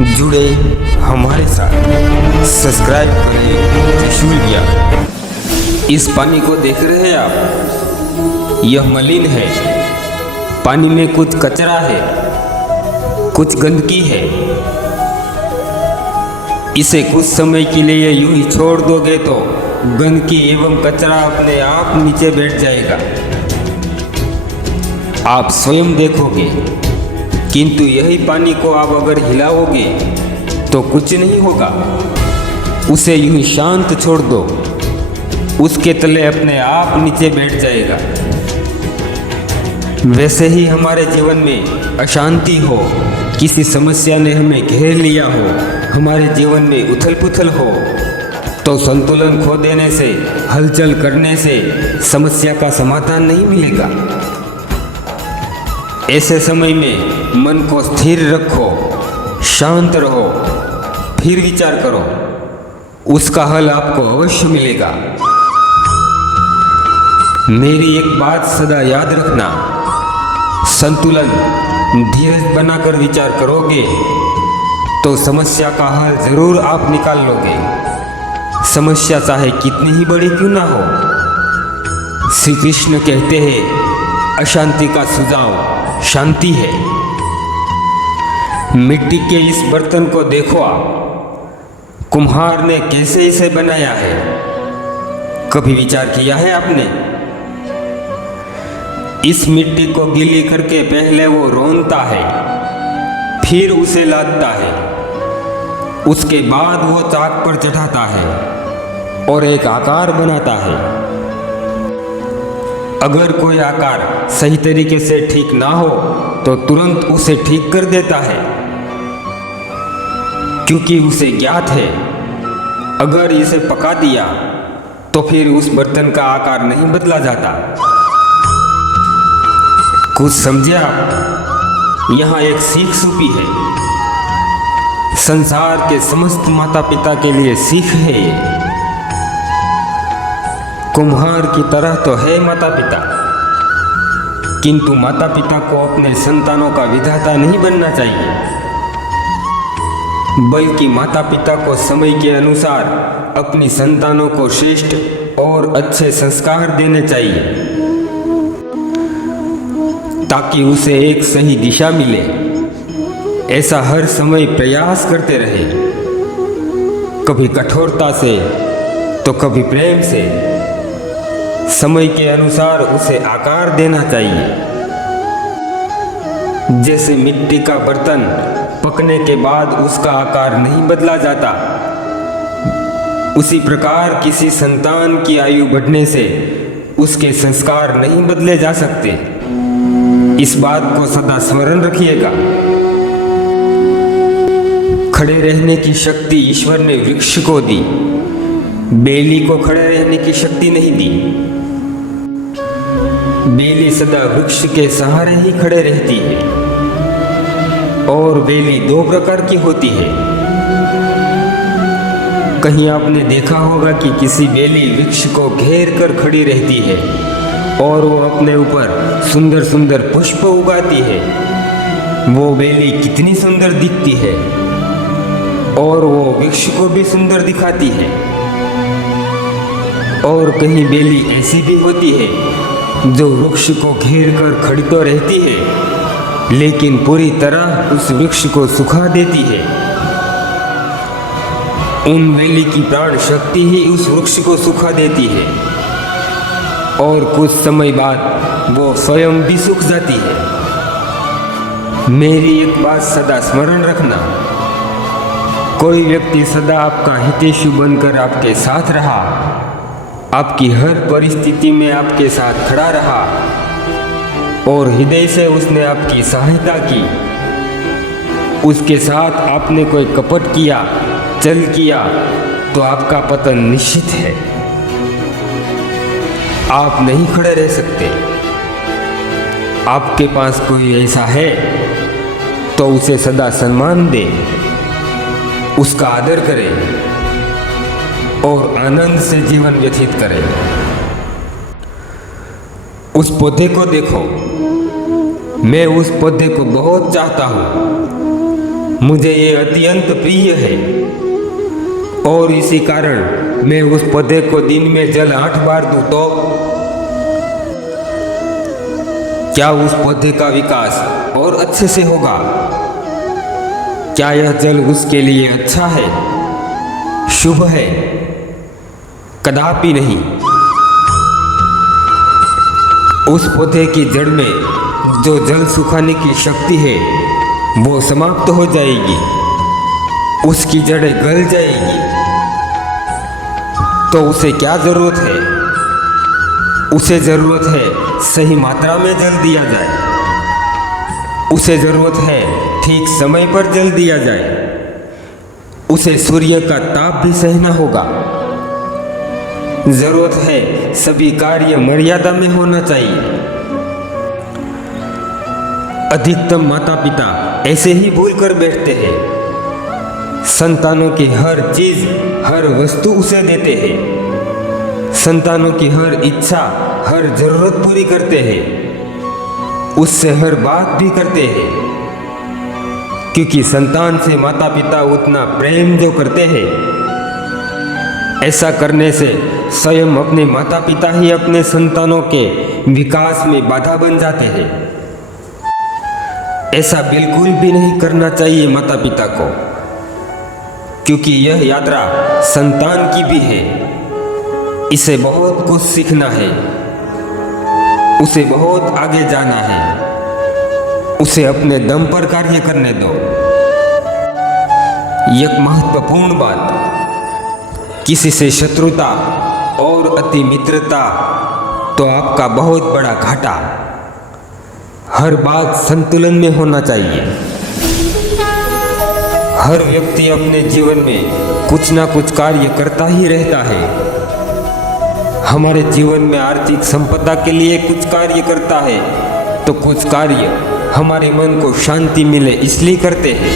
जुड़े हमारे साथ, सब्सक्राइब करें त्रिशूल ज्ञान। इस पानी को देख रहे हैं आप, यह मलिन है। पानी में कुछ कचरा है, कुछ गंदगी है। इसे कुछ समय के लिए यूं ही छोड़ दोगे तो गंदगी एवं कचरा अपने आप नीचे बैठ जाएगा। आप स्वयं देखोगे। किंतु यही पानी को आप अगर हिलाओगे तो कुछ नहीं होगा। उसे यूं ही शांत छोड़ दो, उसके तले अपने आप नीचे बैठ जाएगा। वैसे ही हमारे जीवन में अशांति हो, किसी समस्या ने हमें घेर लिया हो, हमारे जीवन में उथल पुथल हो, तो संतुलन खो देने से, हलचल करने से समस्या का समाधान नहीं मिलेगा। ऐसे समय में मन को स्थिर रखो, शांत रहो, फिर विचार करो, उसका हल आपको अवश्य मिलेगा। मेरी एक बात सदा याद रखना, संतुलन धीरज बनाकर विचार करोगे तो समस्या का हल जरूर आप निकाल लोगे। समस्या चाहे कितनी ही बड़ी क्यों ना हो। श्री कृष्ण कहते हैं, अशांति का सुझाव शांति है। मिट्टी के इस बर्तन को देखो आप, कुम्हार ने कैसे इसे बनाया है, कभी विचार किया है आपने? इस मिट्टी को गीली करके पहले वो रोनता है, फिर उसे लादता है, उसके बाद वो चाक पर चढ़ाता है और एक आकार बनाता है। अगर कोई आकार सही तरीके से ठीक ना हो तो तुरंत उसे ठीक कर देता है, क्योंकि उसे ज्ञात है अगर इसे पका दिया तो फिर उस बर्तन का आकार नहीं बदला जाता। कुछ समझे आप? यहाँ एक सीख छुपी है। संसार के समस्त माता पिता के लिए सीख है ये। कुम्हार की तरह तो है माता पिता, किंतु माता पिता को अपने संतानों का विधाता नहीं बनना चाहिए, बल्कि माता पिता को समय के अनुसार अपनी संतानों को श्रेष्ठ और अच्छे संस्कार देने चाहिए, ताकि उसे एक सही दिशा मिले। ऐसा हर समय प्रयास करते रहे, कभी कठोरता से तो कभी प्रेम से। समय के अनुसार उसे आकार देना चाहिए। जैसे मिट्टी का बर्तन पकने के बाद उसका आकार नहीं बदला जाता, उसी प्रकार किसी संतान की आयु बढ़ने से उसके संस्कार नहीं बदले जा सकते। इस बात को सदा स्मरण रखिएगा। खड़े रहने की शक्ति ईश्वर ने वृक्ष को दी, बेली को खड़े रहने की शक्ति नहीं दी। बेली सदा वृक्ष के सहारे ही खड़े रहती है, और बेली दो प्रकार की होती है। कहीं आपने देखा होगा कि किसी बेली वृक्ष को घेर कर खड़ी रहती है और वो अपने ऊपर सुंदर सुंदर पुष्प उगाती है। वो बेली कितनी सुंदर दिखती है और वो वृक्ष को भी सुंदर दिखाती है। और कहीं बेली ऐसी भी होती है जो वृक्ष को घेर कर खड़ी तो रहती है, लेकिन पूरी तरह उस वृक्ष को सुखा देती है। उन बेली की प्राण शक्ति ही उस वृक्ष को सुखा देती है, और कुछ समय बाद वो स्वयं भी सूख जाती है। मेरी एक बात सदा स्मरण रखना, कोई व्यक्ति सदा आपका हितैषी बनकर आपके साथ रहा, आपकी हर परिस्थिति में आपके साथ खड़ा रहा और हृदय से उसने आपकी सहायता की, उसके साथ आपने कोई कपट किया, छल किया, तो आपका पतन निश्चित है। आप नहीं खड़े रह सकते। आपके पास कोई ऐसा है तो उसे सदा सम्मान दे, उसका आदर करें और आनंद से जीवन व्यतीत करें। उस पौधे को देखो, मैं उस पौधे को बहुत चाहता हूँ, मुझे ये अत्यंत प्रिय है और इसी कारण मैं उस पौधे को दिन में जल 8 बार दूं तो क्या उस पौधे का विकास और अच्छे से होगा? क्या यह जल उसके लिए अच्छा है, शुभ है? कदापि नहीं। उस पौधे की जड़ में जो जल सुखाने की शक्ति है वो समाप्त हो जाएगी, उसकी जड़ें गल जाएगी। तो उसे क्या जरूरत है? उसे जरूरत है सही मात्रा में जल दिया जाए, उसे जरूरत है ठीक समय पर जल दिया जाए, उसे सूर्य का ताप भी सहना होगा। जरूरत है सभी कार्य मर्यादा में होना चाहिए। अधिकतम माता पिता ऐसे ही भूल कर बैठते हैं। संतानों की हर चीज, हर वस्तु उसे देते हैं। संतानों की हर इच्छा, हर जरूरत पूरी करते हैं। उससे हर बात भी करते हैं, क्योंकि संतान से माता पिता उतना प्रेम जो करते हैं, ऐसा करने से स्वयं अपने माता पिता ही अपने संतानों के विकास में बाधा बन जाते हैं। ऐसा बिल्कुल भी नहीं करना चाहिए माता पिता को, क्योंकि यह यात्रा संतान की भी है। इसे बहुत कुछ सीखना है, उसे बहुत आगे जाना है। उसे अपने दम पर कार्य करने दो। एक महत्वपूर्ण बात, किसी से शत्रुता और अति मित्रता तो आपका बहुत बड़ा घाटा। हर बात संतुलन में होना चाहिए। हर व्यक्ति अपने जीवन में कुछ ना कुछ कार्य करता ही रहता है। हमारे जीवन में आर्थिक संपदा के लिए कुछ कार्य करता है, तो कुछ कार्य हमारे मन को शांति मिले इसलिए करते हैं।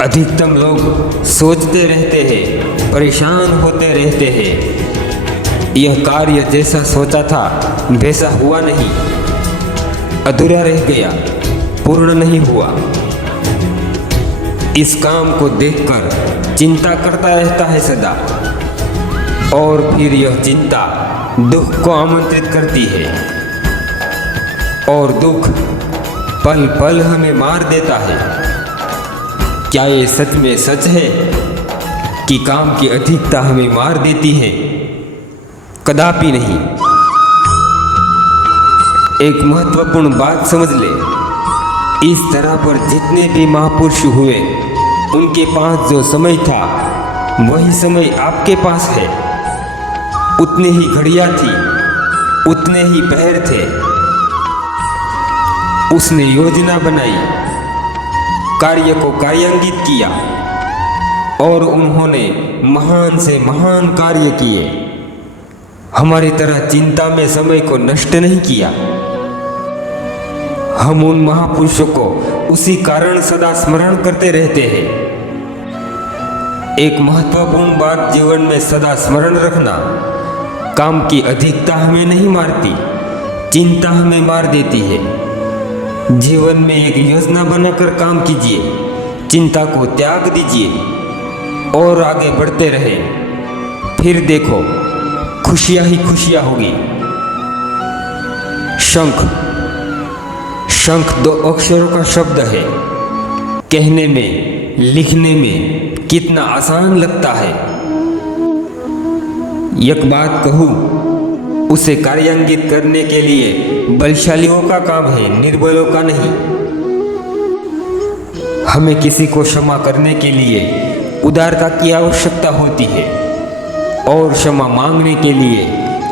अधिकतम लोग सोचते रहते हैं, परेशान होते रहते हैं। यह कार्य जैसा सोचा था वैसा हुआ नहीं, अधूरा रह गया, पूर्ण नहीं हुआ। इस काम को देखकर चिंता करता रहता है सदा, और फिर यह चिंता दुख को आमंत्रित करती है, और दुख पल पल हमें मार देता है। क्या ये सच में सच है कि काम की अधिकता हमें मार देती है? कदापि नहीं। एक महत्वपूर्ण बात समझ ले, इस तरह पर जितने भी महापुरुष हुए, उनके पास जो समय था वही समय आपके पास है। उतनी ही घड़ियां थी, उतने ही पहर थे। उसने योजना बनाई, कार्य को कार्यान्वित किया, और उन्होंने महान से महान कार्य किए। हमारी तरह चिंता में समय को नष्ट नहीं किया। हम उन महापुरुषों को उसी कारण सदा स्मरण करते रहते हैं। एक महत्वपूर्ण बात जीवन में सदा स्मरण रखना, काम की अधिकता हमें नहीं मारती, चिंता हमें मार देती है। जीवन में एक योजना बनाकर काम कीजिए, चिंता को त्याग दीजिए और आगे बढ़ते रहे। फिर देखो, खुशियां ही खुशियां होगी। शंख, शंख 2 अक्षरों का शब्द है। कहने में, लिखने में कितना आसान लगता है। एक बात कहूँ, उसे कार्यान्वित करने के लिए बलशालियों का काम है, निर्बलों का नहीं। हमें किसी को क्षमा करने के लिए उदारता की आवश्यकता होती है, और क्षमा मांगने के लिए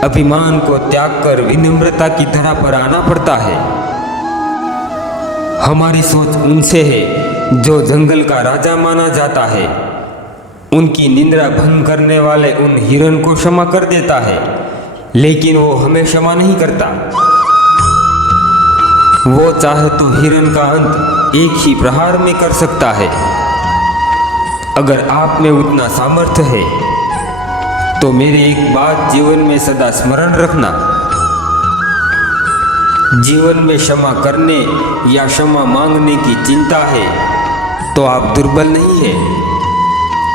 अभिमान को त्याग कर विनम्रता की तरह पर आना पड़ता है। हमारी सोच उनसे है जो जंगल का राजा माना जाता है। उनकी निंदा भंग करने वाले उन हिरण को क्षमा कर देता है, लेकिन वो हमें क्षमा नहीं करता। वो चाहे तो हिरण का अंत एक ही प्रहार में कर सकता है। अगर आप में उतना सामर्थ्य है तो मेरी एक बात जीवन में सदा स्मरण रखना, जीवन में क्षमा करने या क्षमा मांगने की चिंता है तो आप दुर्बल नहीं है,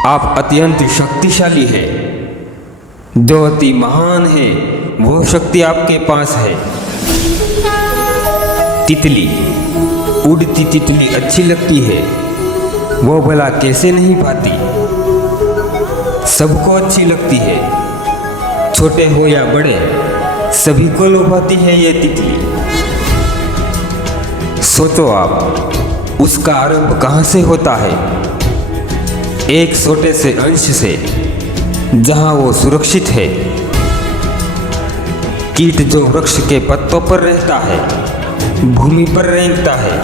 आप अत्यंत शक्तिशाली है। जो अति महान है वो शक्ति आपके पास है। तितली, उड़ती तितली अच्छी लगती है, वो भला कैसे नहीं पाती, सबको अच्छी लगती है, छोटे हो या बड़े सभी को लुभाती है ये तितली। सोचो आप, उसका आरंभ कहाँ से होता है? एक छोटे से अंश से जहाँ वो सुरक्षित है। कीट जो वृक्ष के पत्तों पर रहता है, भूमि पर रेंगता है,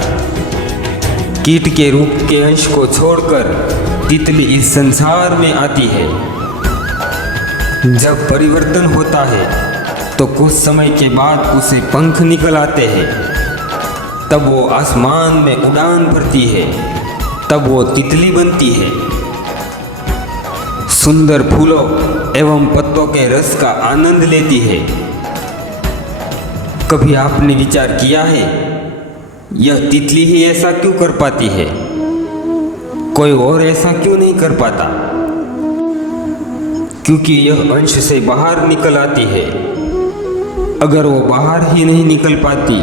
कीट के रूप के अंश को छोड़कर तितली इस संसार में आती है। जब परिवर्तन होता है तो कुछ समय के बाद उसे पंख निकल आते हैं, तब वो आसमान में उड़ान भरती है, तब वो तितली बनती है। सुंदर फूलों एवं पत्तों के रस का आनंद लेती है। कभी आपने विचार किया है यह तितली ही ऐसा क्यों कर पाती है, कोई और ऐसा क्यों नहीं कर पाता? क्योंकि यह अंश से बाहर निकल आती है। अगर वो बाहर ही नहीं निकल पाती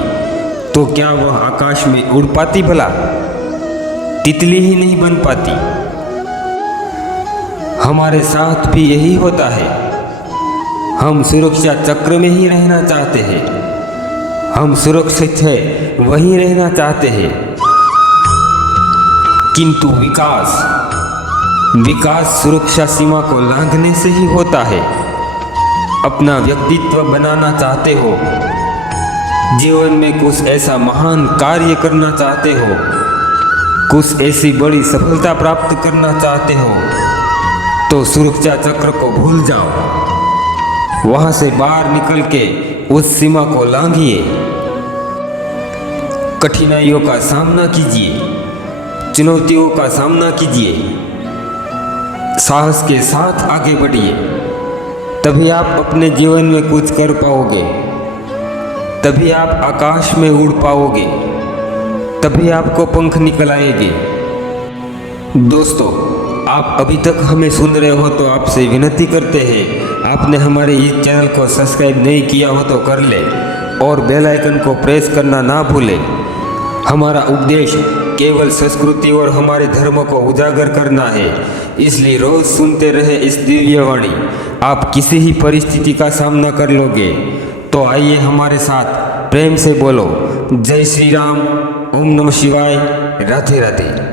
तो क्या वह आकाश में उड़ पाती भला? तितली ही नहीं बन पाती। हमारे साथ भी यही होता है। हम सुरक्षा चक्र में ही रहना चाहते हैं, हम सुरक्षित है वहीं रहना चाहते हैं, किंतु विकास सुरक्षा सीमा को लांघने से ही होता है। अपना व्यक्तित्व बनाना चाहते हो, जीवन में कुछ ऐसा महान कार्य करना चाहते हो, कुछ ऐसी बड़ी सफलता प्राप्त करना चाहते हो, तो सुरक्षा चक्र को भूल जाओ। वहां से बाहर निकल के उस सीमा को लांघिए, कठिनाइयों का सामना कीजिए, चुनौतियों का सामना कीजिए, साहस के साथ आगे बढ़िए। तभी आप अपने जीवन में कुछ कर पाओगे, तभी आप आकाश में उड़ पाओगे, तभी आपको पंख निकल आएंगे। दोस्तों, आप अभी तक हमें सुन रहे हो तो आपसे विनती करते हैं, आपने हमारे इस चैनल को सब्सक्राइब नहीं किया हो तो कर ले और बेल आइकन को प्रेस करना ना भूलें। हमारा उद्देश्य केवल संस्कृति और हमारे धर्म को उजागर करना है, इसलिए रोज सुनते रहे इस दिव्य वाणी। आप किसी ही परिस्थिति का सामना कर लोगे। तो आइए हमारे साथ प्रेम से बोलो, जय श्री राम, ओम नमः शिवाय, राधे राधे।